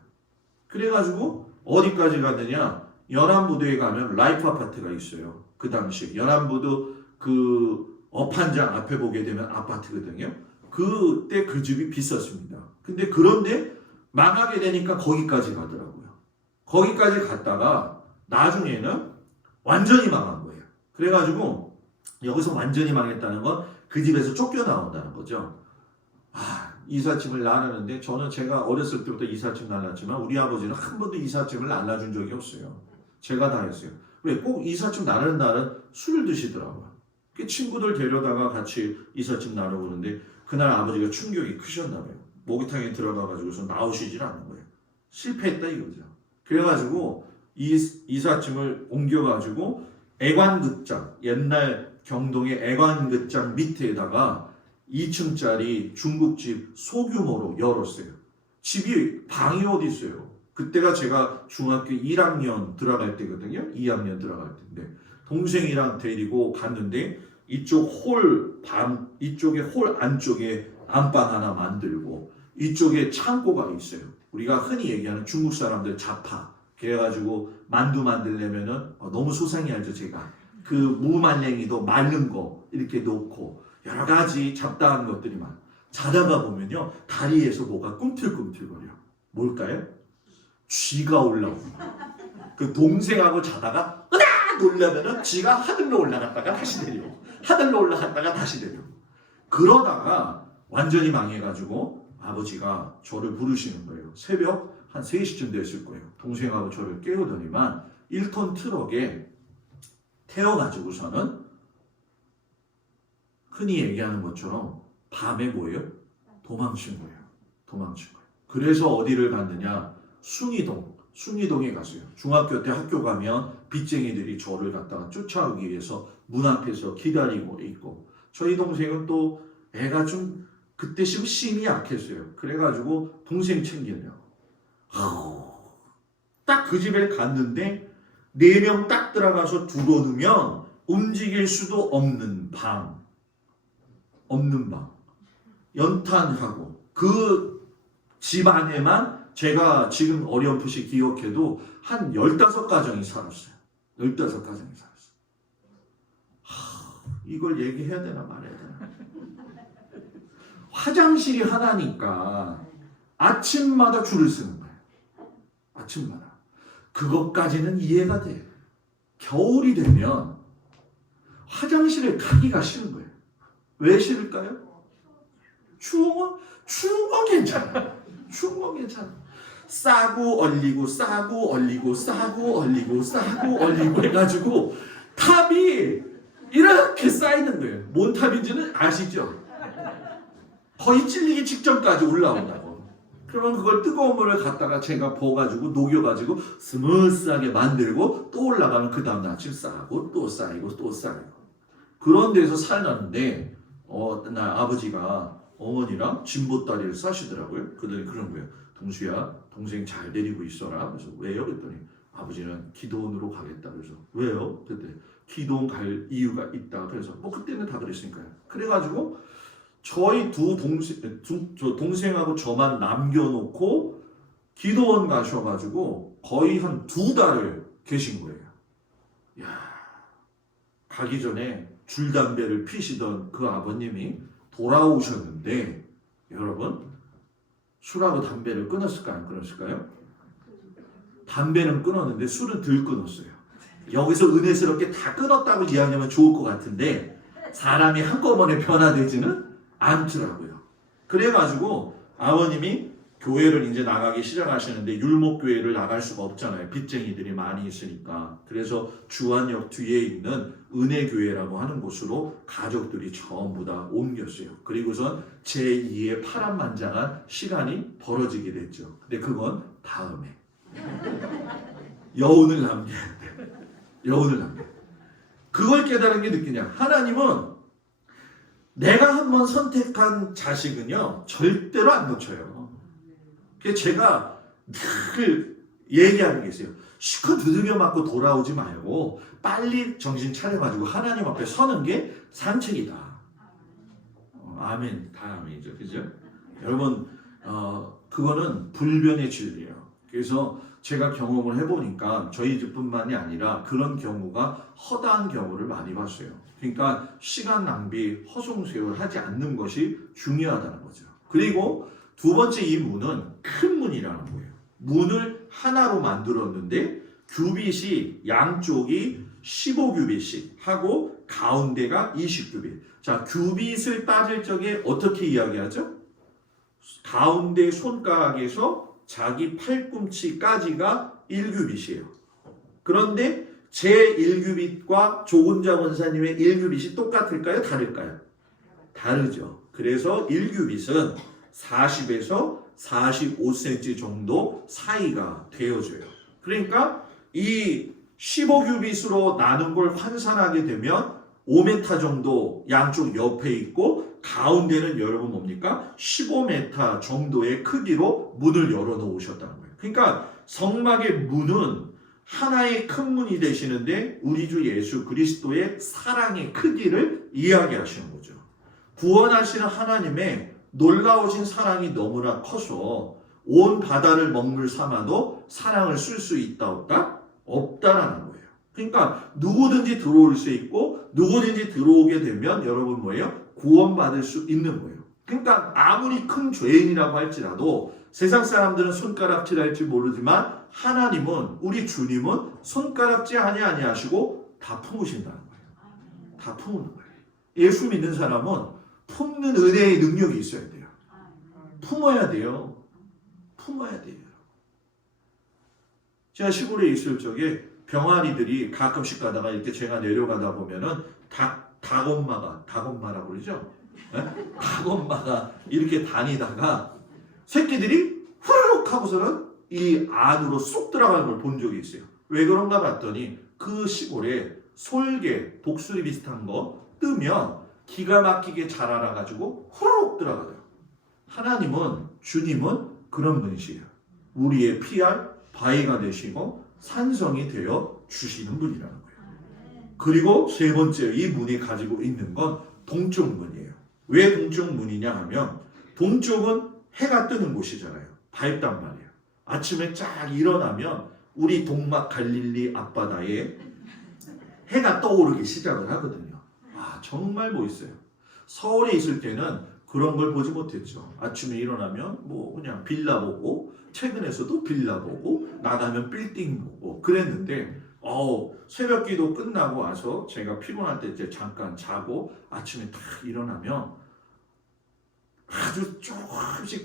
그래가지고 어디까지 갔느냐? 연안부두에 가면 라이프 아파트가 있어요. 그 당시 연안부두 그 업한장 앞에 보게 되면 아파트거든요. 그때 그 집이 비쌌습니다. 근데 그런데 망하게 되니까 거기까지 가더라고요. 거기까지 갔다가 나중에는 완전히 망한 거예요. 그래가지고 여기서 완전히 망했다는 건 그 집에서 쫓겨나온다는 거죠. 이삿짐을 나르는데 저는 제가 어렸을 때부터 이삿짐 날랐지만 우리 아버지는 한 번도 이삿짐을 날라준 적이 없어요. 제가 다 했어요. 왜? 꼭 이삿짐 나르는 날은 술을 드시더라고요. 친구들 데려다가 같이 이삿짐 나르고 그러는데 그날 아버지가 충격이 크셨나 봐요. 목욕탕에 들어가가지고서 나오시질 않는 거예요. 실패했다 이거죠. 그래가지고 이삿짐을 옮겨가지고 애관극장, 옛날 경동의 애관극장 밑에다가 2층짜리 중국집 소규모로 열었어요. 집이 방이 어디 있어요. 그때가 제가 중학교 1학년 들어갈 때거든요. 2학년 들어갈 때인데 동생이랑 데리고 갔는데 이쪽에 홀 안쪽에 안방 하나 만들고 이쪽에 창고가 있어요. 우리가 흔히 얘기하는 중국 사람들 자파. 그래가지고 만두 만들려면은 너무 소상히 알죠 제가. 그 무말랭이도 마른 거 이렇게 놓고 여러 가지 잡다한 것들이 많아. 자다가 보면요 다리에서 뭐가 꿈틀꿈틀거려. 뭘까요? 쥐가 올라오고. 그 동생하고 자다가 으다 놀라면은 쥐가 하늘로 올라갔다가 다시 내려오고 하늘로 올라갔다가 다시 내려오고. 그러다가 완전히 망해가지고 아버지가 저를 부르시는 거예요. 새벽 한 3시쯤 됐을 거예요. 동생하고 저를 깨우더니만 1톤 트럭에 태워가지고서는 흔히 얘기하는 것처럼 밤에 뭐예요? 도망친 거예요. 도망친 거예요. 그래서 어디를 갔느냐? 숭이동에 갔어요. 중학교 때 학교 가면 빚쟁이들이 저를 갖다가 쫓아오기 위해서 문 앞에서 기다리고 있고 저희 동생은 또 애가 좀 그때 심이 약했어요. 그래가지고 동생 챙기려고 딱 그 집에 갔는데 4명 딱 들어가서 들어오면 움직일 수도 없는 방 연탄하고 그 집 안에만 제가 지금 어렴풋이 기억해도 한 15가정이 살았어요. 15가정이 살았어요. 이걸 얘기해야 되나 말해야 되나. 화장실이 하나니까 아침마다 줄을 서는 거예요. 아침마다. 그것까지는 이해가 돼요. 겨울이 되면 화장실에 가기가 싫은 거예요. 왜 싫을까요? 추운 건 괜찮아. 추운 건 괜찮아. 싸고 얼리고 해가지고 탑이 이렇게 쌓이는 거예요. 뭔 탑인지는 아시죠? 거의 찔리기 직전까지 올라온다고. 그러면 그걸 뜨거운 물을 갖다가 제가 부어가지고 녹여가지고 스무스하게 만들고 또 올라가면 그 다음 아침 쌓고 또 쌓이고 그런 데서 살았는데 날 아버지가 어머니랑 진보다리를 싸시더라고요. 그들이 그런 거예요. 동수야, 동생 잘 데리고 있어라. 그래서 왜요? 그랬더니 아버지는 기도원으로 가겠다. 그래서 왜요? 그때 기도원 갈 이유가 있다. 그래서 그때는 다 그랬으니까요. 그래가지고 저희 동생하고 저만 남겨놓고 기도원 가셔가지고 거의 한 2달을 계신 거예요. 야, 가기 전에 줄담배를 피시던 그 아버님이 돌아오셨는데 여러분 술하고 담배를 끊었을까요? 안 끊었을까요? 담배는 끊었는데 술은 덜 끊었어요. 여기서 은혜스럽게 다 끊었다고 이야기하면 좋을 것 같은데 사람이 한꺼번에 변화되지는 않더라고요. 그래가지고 아버님이 교회를 이제 나가기 시작하시는데 율목교회를 나갈 수가 없잖아요. 빚쟁이들이 많이 있으니까. 그래서 주안역 뒤에 있는 은혜교회라고 하는 곳으로 가족들이 전부 다 옮겼어요. 그리고선 제2의 파란만장한 시간이 벌어지게 됐죠. 근데 그건 다음에. 여운을 남겨야 돼. 여운을 남겨. 그걸 깨달은 게 느끼냐. 하나님은 내가 한번 선택한 자식은요 절대로 안 놓쳐요. 그래서 제가 늘 얘기하는 게 있어요. 시커 두들겨 맞고 돌아오지 말고 빨리 정신 차려가지고 하나님 앞에 서는 게 산책이다. 아멘. 다 아멘이죠. 그죠? 여러분 그거는 불변의 진리예요. 그래서 제가 경험을 해보니까 저희 집뿐만이 아니라 그런 경우가 허다한 경우를 많이 봤어요. 그러니까 시간 낭비, 허송세월 하지 않는 것이 중요하다는 거죠. 그리고 두 번째 이 문은 큰 문이라는 거예요. 문을 하나로 만들었는데 규빗이 양쪽이 15규빗씩 하고 가운데가 20규빗. 자, 규빗을 따질 적에 어떻게 이야기하죠? 가운데 손가락에서 자기 팔꿈치까지가 1규빗이에요. 그런데 제 1규빗과 조은자 권사님의 1규빗이 똑같을까요? 다를까요? 다르죠. 그래서 1규빗은 40에서 45cm 정도 사이가 되어져요. 그러니까 이 15규빗으로 나눈 걸 환산하게 되면 5m 정도 양쪽 옆에 있고 가운데는 여러분 뭡니까? 15m 정도의 크기로 문을 열어 놓으셨다는 거예요. 그러니까 성막의 문은 하나의 큰 문이 되시는데 우리 주 예수 그리스도의 사랑의 크기를 이야기하시는 거죠. 구원하시는 하나님의 놀라우신 사랑이 너무나 커서 온 바다를 먹물 삼아도 사랑을 쓸 수 있다 없다? 없다라는 거예요. 그러니까 누구든지 들어올 수 있고 누구든지 들어오게 되면 여러분 뭐예요? 구원받을 수 있는 거예요. 그러니까 아무리 큰 죄인이라고 할지라도 세상 사람들은 손가락질할지 모르지만 하나님은 우리 주님은 손가락질 아니하시고 다 품으신다는 거예요. 다 품는 거예요. 예수 믿는 사람은 품는 은혜의 능력이 있어야 돼요. 품어야 돼요. 품어야 돼요. 제가 시골에 있을 적에 병아리들이 가끔씩 가다가 이렇게 제가 내려가다 보면은 닭엄마라고 그러죠? 네? 닭엄마가 이렇게 다니다가 새끼들이 후루룩 하고서는 이 안으로 쏙 들어가는 걸 본 적이 있어요. 왜 그런가 봤더니 그 시골에 솔개, 독수리 비슷한 거 뜨면 기가 막히게 자라나가지고 후루룩 들어가요. 하나님은, 주님은 그런 분이시에요. 우리의 피할 바위가 되시고 산성이 되어 주시는 분이라는 거예요. 그리고 세 번째 이 문이 가지고 있는 건 동쪽 문이에요. 왜 동쪽 문이냐 하면 동쪽은 해가 뜨는 곳이잖아요. 밝단 말이에요. 아침에 쫙 일어나면 우리 동막 갈릴리 앞바다에 해가 떠오르기 시작을 하거든요. 아, 정말 멋있어요. 서울에 있을 때는 그런 걸 보지 못했죠. 아침에 일어나면 뭐 그냥 빌라 보고 최근에서도 빌라 보고 나가면 빌딩 보고 그랬는데 새벽 기도 끝나고 와서 제가 피곤할 때 이제 잠깐 자고 아침에 딱 일어나면 아주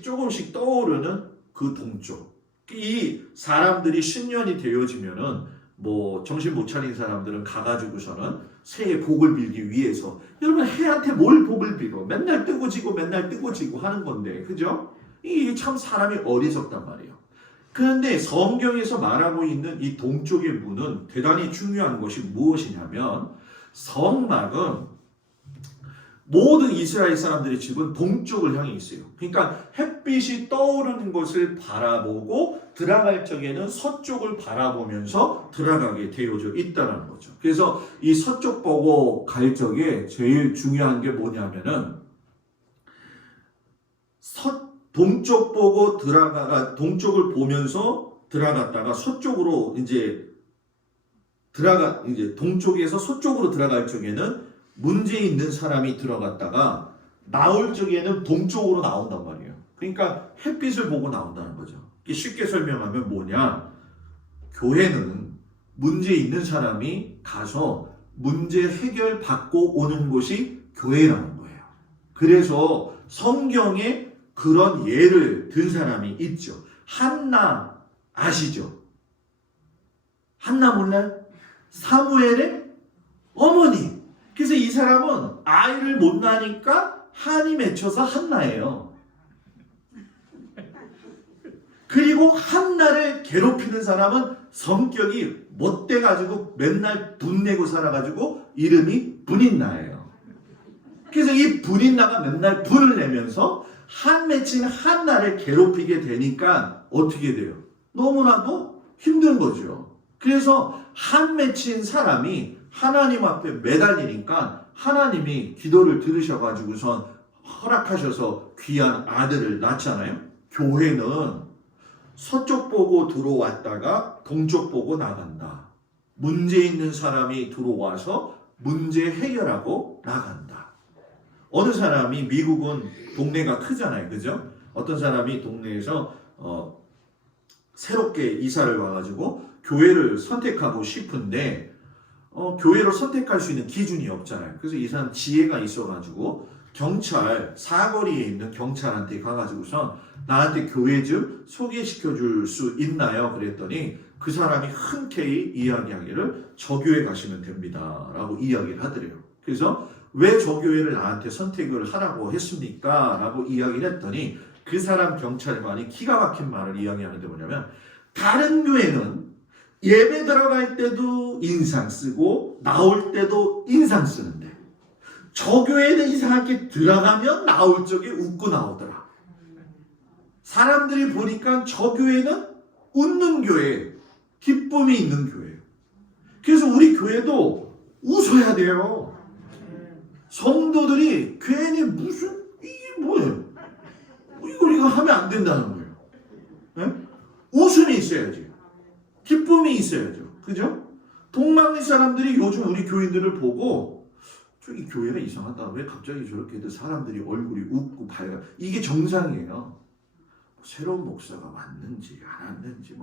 조금씩 떠오르는 그 동쪽. 이 사람들이 10년이 되어지면은 뭐 정신 못 차린 사람들은 가가지고서는 새해 복을 빌기 위해서 여러분 해한테 뭘 복을 빌어? 맨날 뜨고 지고 하는 건데 그죠? 이 참 사람이 어리석단 말이에요. 그런데 성경에서 말하고 있는 이 동쪽의 문은 대단히 중요한 것이 무엇이냐면 성막은 모든 이스라엘 사람들의 집은 동쪽을 향해 있어요. 그러니까 햇빛이 떠오르는 것을 바라보고 들어갈 적에는 서쪽을 바라보면서 들어가게 되어져 있다는 거죠. 그래서 이 서쪽 보고 갈 적에 제일 중요한 게 뭐냐면은 동쪽 보고 동쪽을 보면서 들어갔다가 서쪽으로 이제 동쪽에서 서쪽으로 들어갈 적에는 문제 있는 사람이 들어갔다가 나올 적에는 동쪽으로 나온단 말이에요. 그러니까 햇빛을 보고 나온다는 거죠. 쉽게 설명하면 뭐냐? 교회는 문제 있는 사람이 가서 문제 해결 받고 오는 곳이 교회라는 거예요. 그래서 성경에 그런 예를 든 사람이 있죠. 한나 아시죠? 한나 몰라요? 사무엘의 어머니. 그래서 이 사람은 아이를 못 낳으니까 한이 맺혀서 한나예요. 그리고 한나를 괴롭히는 사람은 성격이 못돼가지고 맨날 분내고 살아가지고 이름이 분인나예요. 그래서 이 분인나가 맨날 분을 내면서 한 맺힌 한나를 괴롭히게 되니까 어떻게 돼요? 너무나도 힘든 거죠. 그래서 한 맺힌 사람이 하나님 앞에 매달리니까 하나님이 기도를 들으셔가지고선 허락하셔서 귀한 아들을 낳잖아요. 교회는 서쪽 보고 들어왔다가 동쪽 보고 나간다. 문제 있는 사람이 들어와서 문제 해결하고 나간다. 어느 사람이 미국은 동네가 크잖아요. 그죠? 어떤 사람이 동네에서 새롭게 이사를 와가지고 교회를 선택하고 싶은데 교회를 선택할 수 있는 기준이 없잖아요. 그래서 이 사람 지혜가 있어가지고 경찰 사거리에 있는 경찰한테 가가지고선 나한테 교회 좀 소개시켜 줄 수 있나요? 그랬더니 그 사람이 흔쾌히 이야기하기를 저 교회 가시면 됩니다 라고 이야기를 하더래요. 그래서 왜 저 교회를 나한테 선택을 하라고 했습니까? 라고 이야기를 했더니 그 사람 경찰관이 기가 막힌 말을 이야기하는데 뭐냐면 다른 교회는 예배 들어갈 때도 인상 쓰고 나올 때도 인상 쓰는데 저 교회는 이상하게 들어가면 나올 적에 웃고 나오더라. 사람들이 보니까 저 교회는 웃는 교회, 기쁨이 있는 교회예요. 그래서 우리 교회도 웃어야 돼요. 성도들이 괜히 무슨 이게 뭐예요? 이거 우리가 하면 안 된다는 거예요. 네? 웃음이 있어야지. 기쁨이 있어야죠. 그죠? 동방의 사람들이 요즘 우리 교인들을 보고 이 교회가 이상하다. 왜 갑자기 저렇게 사람들이 얼굴이 웃고 밝아. 이게 정상이에요. 새로운 목사가 왔는지 안 왔는지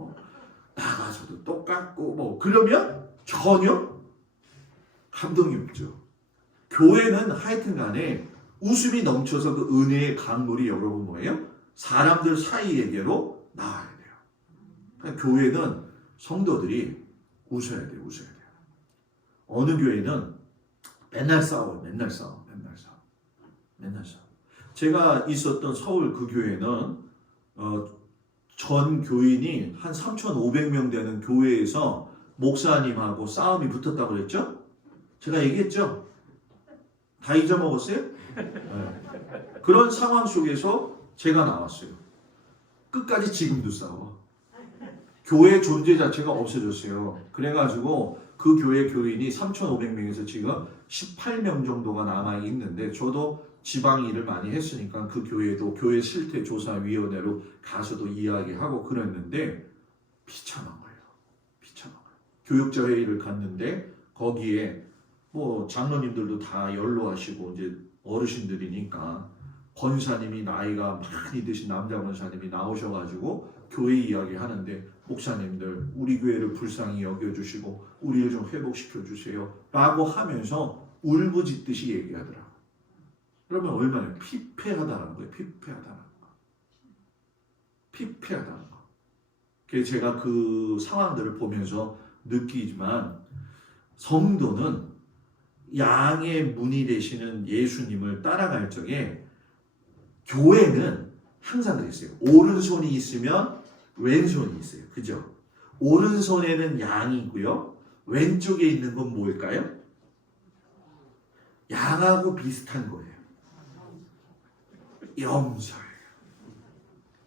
나가서도 똑같고 그러면 전혀 감동이 없죠. 교회는 하여튼 간에 웃음이 넘쳐서 그 은혜의 강물이 여러분 뭐예요? 사람들 사이에게로 나와야 돼요. 그러니까 교회는 성도들이 웃어야 돼요. 웃어야 돼요. 어느 교회는 맨날 싸워요. 맨날 싸워. 제가 있었던 서울 그 교회는 전 교인이 한 3,500명 되는 교회에서 목사님하고 싸움이 붙었다고 그랬죠? 제가 얘기했죠? 다 잊어먹었어요? 네. 그런 상황 속에서 제가 나왔어요. 끝까지 지금도 싸워. 교회 존재 자체가 없어졌어요. 그래가지고 그 교회 교인이 3,500명에서 지금 18명 정도가 남아있는데 저도 지방 일을 많이 했으니까 그 교회도 교회 실태조사위원회로 가서도 이야기하고 그랬는데 비참한 거예요. 교육자 회의를 갔는데 거기에 장로님들도 다 연로하시고 이제 어르신들이니까 권사님이 나이가 많이 드신 남자 권사님이 나오셔가지고 교회 이야기 하는데 목사님들 우리 교회를 불쌍히 여겨주시고 우리를 좀 회복시켜 주세요 라고 하면서 울부짖듯이 얘기하더라고요. 그러면 얼마나 피폐하다는 거예요. 피폐하다는 거. 그래서 제가 그 상황들을 보면서 느끼지만 성도는 양의 문이 되시는 예수님을 따라갈 적에 교회는 항상 그랬어요. 오른손이 있으면 왼손이 있어요. 그죠? 오른손에는 양이고요. 왼쪽에 있는 건 뭘까요? 양하고 비슷한 거예요. 염소예요.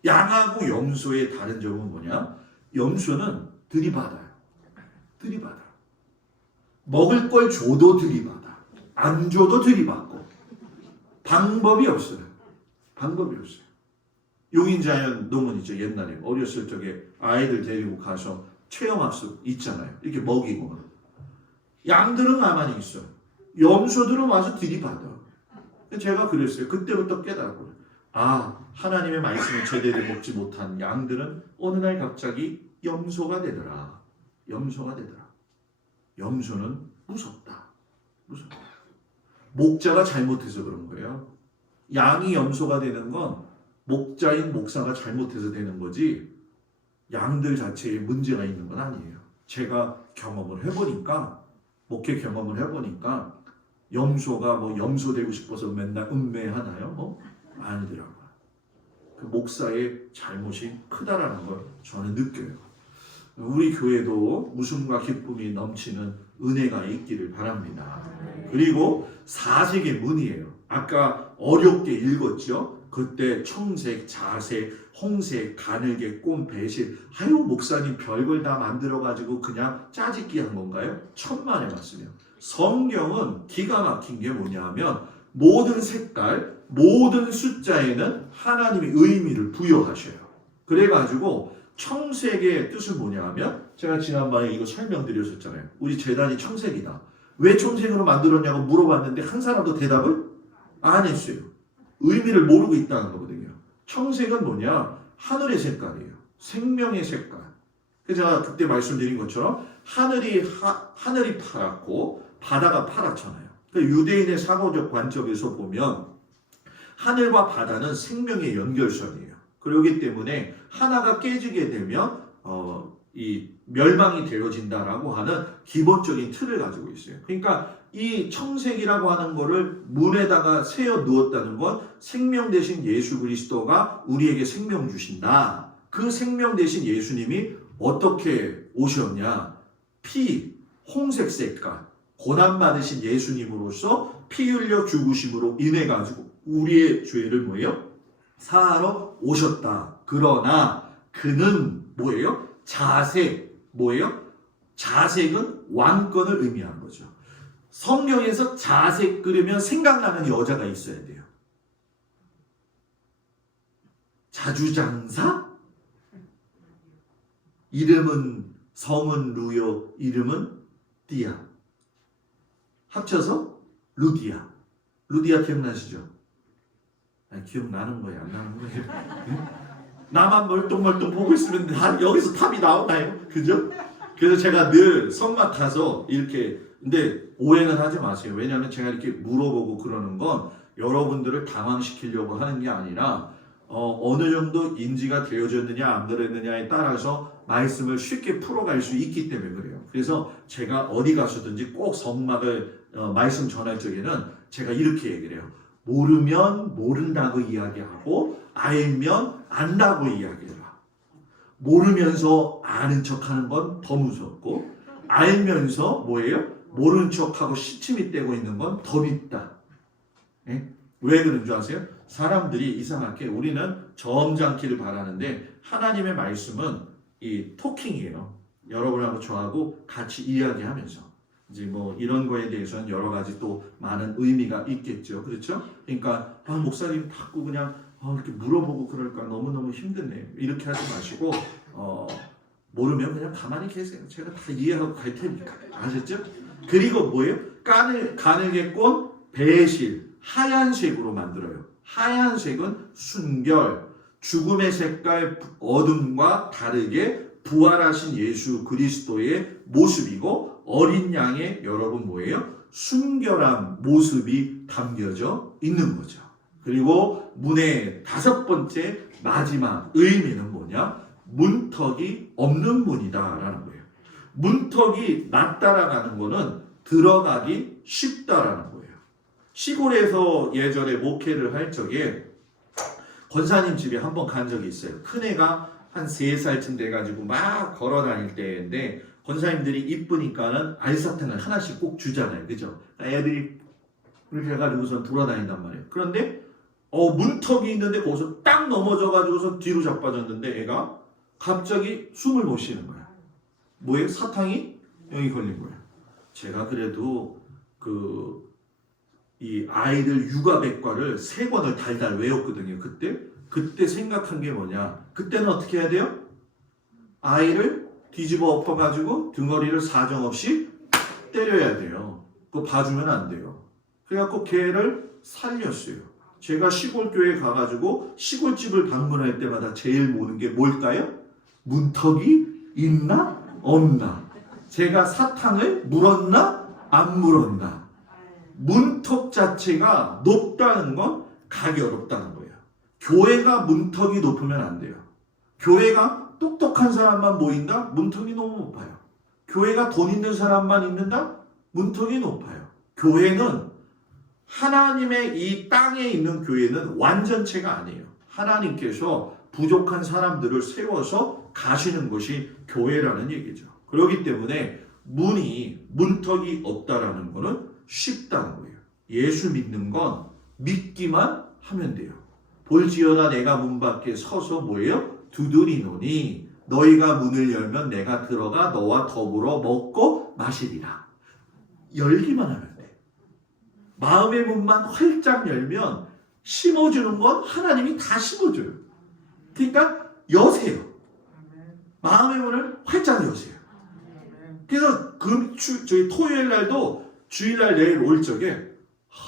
양하고 염소의 다른 점은 뭐냐? 염소는 들이받아요. 먹을 걸 줘도 들이받아. 안 줘도 들이받고. 방법이 없어요. 용인자연 농원 있죠. 옛날에 어렸을 적에 아이들 데리고 가서 체험학습 있잖아요. 이렇게 먹이고. 양들은 가만히 있어. 염소들은 와서 들이받아. 제가 그랬어요. 그때부터 깨달았거든요. 하나님의 말씀을 제대로 먹지 못한 양들은 어느 날 갑자기 염소가 되더라. 염소는 무섭다. 무섭다. 목자가 잘못해서 그런 거예요. 양이 염소가 되는 건 목자인 목사가 잘못해서 되는 거지 양들 자체에 문제가 있는 건 아니에요. 제가 경험을 해보니까 목회 경험을 해보니까 염소가 뭐 염소 되고 싶어서 맨날 음매하나요? 아니더라고요. 그 목사의 잘못이 크다라는 걸 저는 느껴요. 우리 교회도 웃음과 기쁨이 넘치는 은혜가 있기를 바랍니다. 그리고 사색의 문이에요. 아까 어렵게 읽었죠? 그때 청색, 자색, 홍색, 가늘게, 꼼, 배실. 아유 목사님 별걸 다 만들어가지고 그냥 짜집기 한 건가요? 천만에 맞으며 성경은 기가 막힌 게 뭐냐면 모든 색깔, 모든 숫자에는 하나님이 의미를 부여하셔요. 그래가지고 청색의 뜻은 뭐냐면 제가 지난번에 이거 설명드렸었잖아요. 우리 재단이 청색이다. 왜 청색으로 만들었냐고 물어봤는데 한 사람도 대답을 안 했어요. 의미를 모르고 있다는 거거든요. 청색은 뭐냐? 하늘의 색깔이에요. 생명의 색깔. 그래서 제가 그때 말씀드린 것처럼 하늘이 파랗고 바다가 파랗잖아요. 그러니까 유대인의 사고적 관점에서 보면 하늘과 바다는 생명의 연결선이에요. 그렇기 때문에 하나가 깨지게 되면 이 멸망이 되어진다라고 하는 기본적인 틀을 가지고 있어요. 그러니까 이 청색이라고 하는 거를 문에다가 세워 누웠다는 건 생명 대신 예수 그리스도가 우리에게 생명 주신다. 그 생명 대신 예수님이 어떻게 오셨냐? 홍색 색깔, 고난받으신 예수님으로서 피 흘려 죽으심으로 인해 가지고 우리의 죄를 뭐예요? 사하러 오셨다. 그러나 그는 뭐예요? 자색, 뭐예요? 자색은 왕권을 의미하는 거죠. 성경에서 자색 그러면 생각나는 여자가 있어야 돼요. 자주장사? 성은 루요, 이름은 디아. 합쳐서 루디아. 루디아 기억나시죠? 아니, 기억나는 거예요? 안 나는 거예요? 나만 멀뚱멀뚱 보고 있으면 여기서 답이 나오나요? 그죠? 그래서 제가 늘 성막 가서 이렇게 근데 오해는 하지 마세요. 왜냐하면 제가 이렇게 물어보고 그러는 건 여러분들을 당황시키려고 하는 게 아니라 어느 정도 인지가 되어졌느냐 안 되었느냐에 따라서 말씀을 쉽게 풀어갈 수 있기 때문에 그래요. 그래서 제가 어디 가서든지 꼭 성막을 말씀 전할 적에는 제가 이렇게 얘기를 해요. 모르면 모른다고 이야기하고 알면 안다고 이야기해라. 모르면서 아는 척하는 건 더 무섭고 알면서 뭐예요? 모르는 척하고 시침이 떼고 있는 건 더 밉다. 예? 왜 그런 줄 아세요? 사람들이 이상하게 우리는 점잖기를 바라는데 하나님의 말씀은 이 토킹이에요. 여러분하고 저하고 같이 이야기하면서 이제 뭐 이런 거에 대해서는 여러 가지 또 많은 의미가 있겠죠. 그렇죠? 그러니까 목사님 자꾸 그냥 이렇게 물어보고 그럴까 너무너무 힘드네. 이렇게 하지 마시고 모르면 그냥 가만히 계세요. 제가 다 이해하고 갈 테니까. 아셨죠? 그리고 뭐예요? 가늘게 꼰 배실 하얀색으로 만들어요. 하얀색은 순결, 죽음의 색깔 어둠과 다르게 부활하신 예수 그리스도의 모습이고 어린 양의 여러분 뭐예요? 순결한 모습이 담겨져 있는 거죠. 그리고 문의 5번째 마지막 의미는 뭐냐? 문턱이 없는 문이다라는 거예요. 문턱이 낮다라는 거는 들어가기 쉽다라는 거예요. 시골에서 예전에 목회를 할 적에 권사님 집에 한번 간 적이 있어요. 큰애가 한 3살쯤 돼가지고 막 걸어 다닐 때인데 권사님들이 이쁘니까는 알사탕을 하나씩 꼭 주잖아요. 그죠? 애들이 그렇게 해가지고선 돌아다닌단 말이에요. 그런데 문턱이 있는데 거기서 딱 넘어져가지고서 뒤로 자빠졌는데 애가 갑자기 숨을 못 쉬는 거야. 뭐예요? 사탕이 여기 걸린 거예요. 제가 그래도 이 아이들 육아백과를 3권을 달달 외웠거든요. 그때 생각한 게 뭐냐? 그때는 어떻게 해야 돼요? 아이를 뒤집어 엎어가지고 등어리를 사정없이 때려야 돼요. 그거 봐주면 안 돼요. 그래갖고 걔를 살렸어요. 제가 시골교회 가가지고 시골집을 방문할 때마다 제일 모르는 게 뭘까요? 문턱이 있나 없나. 제가 사탕을 물었나 안 물었나. 문턱 자체가 높다는 건 가기 어렵다는 거예요. 교회가 문턱이 높으면 안 돼요. 교회가 똑똑한 사람만 모인다? 문턱이 너무 높아요. 교회가 돈 있는 사람만 있는다? 문턱이 높아요. 교회는 하나님의 이 땅에 있는 교회는 완전체가 아니에요. 하나님께서 부족한 사람들을 세워서 가시는 것이 교회라는 얘기죠. 그렇기 때문에 문턱이 없다라는 것은 쉽다는 거예요. 예수 믿는 건 믿기만 하면 돼요. 볼지어다 내가 문 밖에 서서 뭐예요? 두드리노니 너희가 문을 열면 내가 들어가 너와 더불어 먹고 마시리라. 열기만 하면 돼. 마음의 문만 활짝 열면 심어주는 건 하나님이 다 심어줘요. 그러니까 여세요. 마음의 문을 활짝 여세요. 그래서 저희 토요일 날도 주일날 내일 올 적에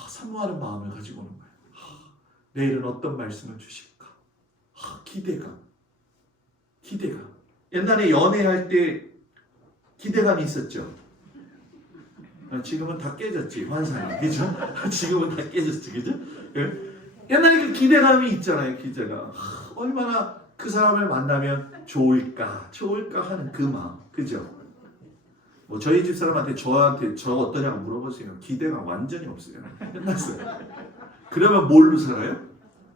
사모하는 마음을 가지고 오는 거예요. 내일은 어떤 말씀을 주실까? 기대감. 옛날에 연애할 때 기대감이 있었죠. 지금은 다 깨졌지, 환상이. 그죠? 지금은 다 깨졌지, 그죠? 옛날에 그 기대감이 있잖아요, 기대감. 얼마나 그 사람을 만나면 좋을까 하는 그 마음. 그죠? 뭐 저희 집 사람한테 저 어떠냐고 물어보세요. 기대가 완전히 없어요. 끝났어요. 그러면 뭘로 살아요?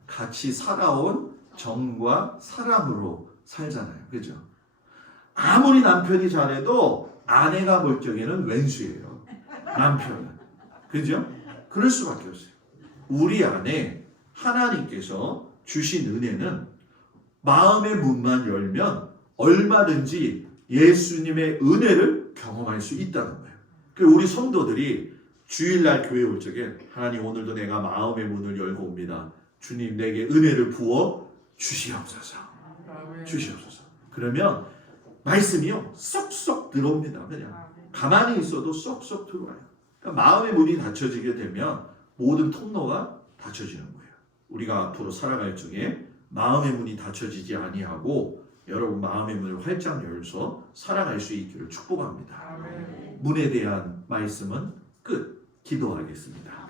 같이 살아온 정과 사랑으로 살잖아요. 그죠? 아무리 남편이 잘해도 아내가 볼 적에는 왼수예요. 남편은. 그죠? 그럴 수밖에 없어요. 우리 안에 하나님께서 주신 은혜는 마음의 문만 열면 얼마든지 예수님의 은혜를 경험할 수 있다는 거예요. 그래서 우리 성도들이 주일날 교회 올 적에 하나님 오늘도 내가 마음의 문을 열고 옵니다. 주님 내게 은혜를 부어 주시옵소서. 주시옵소서. 그러면 말씀이요 쏙쏙 들어옵니다. 그냥 가만히 있어도 쏙쏙 들어와요. 그러니까 마음의 문이 닫혀지게 되면 모든 통로가 닫혀지는 거예요. 우리가 앞으로 살아갈 적에 마음의 문이 닫혀지지 아니하고 여러분 마음의 문을 활짝 열어서 살아갈 수 있기를 축복합니다. 문에 대한 말씀은 끝. 기도하겠습니다.